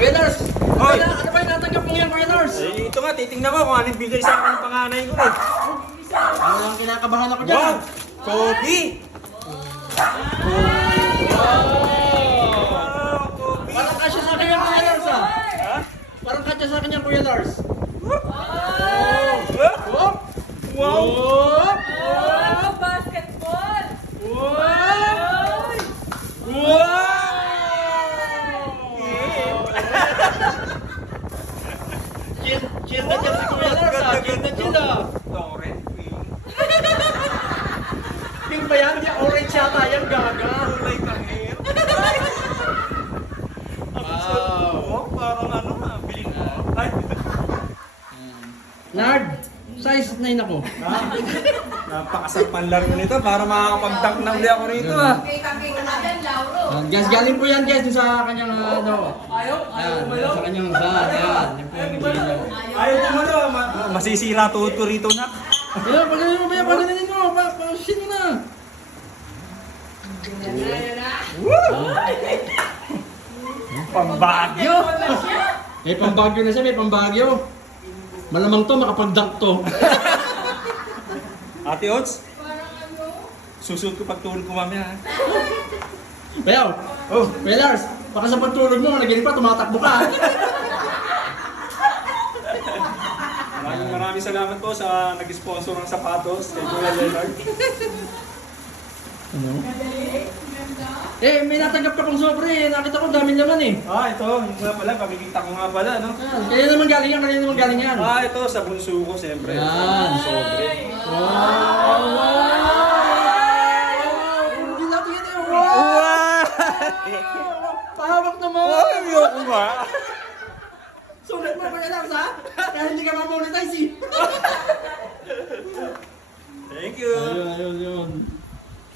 Kuya Lars! Hoy! Ano ba yung natanggap mo yan, Kuya Lars? Eh, ito nga, titingnan ko kung anong bigay sa akin ng panganay ko eh. Ano lang kinakabahan ako dyan? Wow! Kobe! Parang kasya sa akin yan, Kuya Lars ah. Ha? Parang kasya sa akin yan, Kuya Lars. Wow! Wow! Wow! Basketball! Chill na chill si Kuya Lars ah. Chill na chill ah. Torrent. Pink ba yan? Hindi, orange yata yan, gaga. Kulay kang hair. Wow. Oh, parang ano ha, bilhin mo. Ay, Nard, size 9 ako. napakasarpan laro nito para makakapag-dunk na uli ako rito ha. Kay na dyan, Lauro. Guys, galing po yan guys dun sa kanyang ano. Ayaw Yan, sa kanyang van. Yan, yan po yung bigay niya. Ayaw ko mo masisira tuto rito na. Yan, paganin mo ba yan? Paganin mo. Shit mo na. Pambagyo! May pambagyo na siya, may pambagyo. Malamang to, makapag-dunk to. Ate Ots, susunod ko pagtulog ko mamaya ha. Bayaw, Oh, Kuya Lars, baka sa pagtulog mo, naginig pa, tumatakbo ka. maraming salamat po sa nag-sponsor ng sapatos kay Kuya Leonard. Ano? Eh, may natanggap ka pang sobre. Nakita ko, dami naman eh. Ah, ito, yung nga pala, pamikita ko nga pala, no? Yan. Kaya naman galing yan, kaya naman galing yan. Ah, ito, sa bunso ko, siyempre. Yan. Sobre. Wow! Hindi natin yan eh. Wow! Pahawak naman! Ayoko nga. Sulit mo, Kuya Lars ha? Kaya hindi ka ma-monetize eh. Thank you. Ayun, ayun, ayun.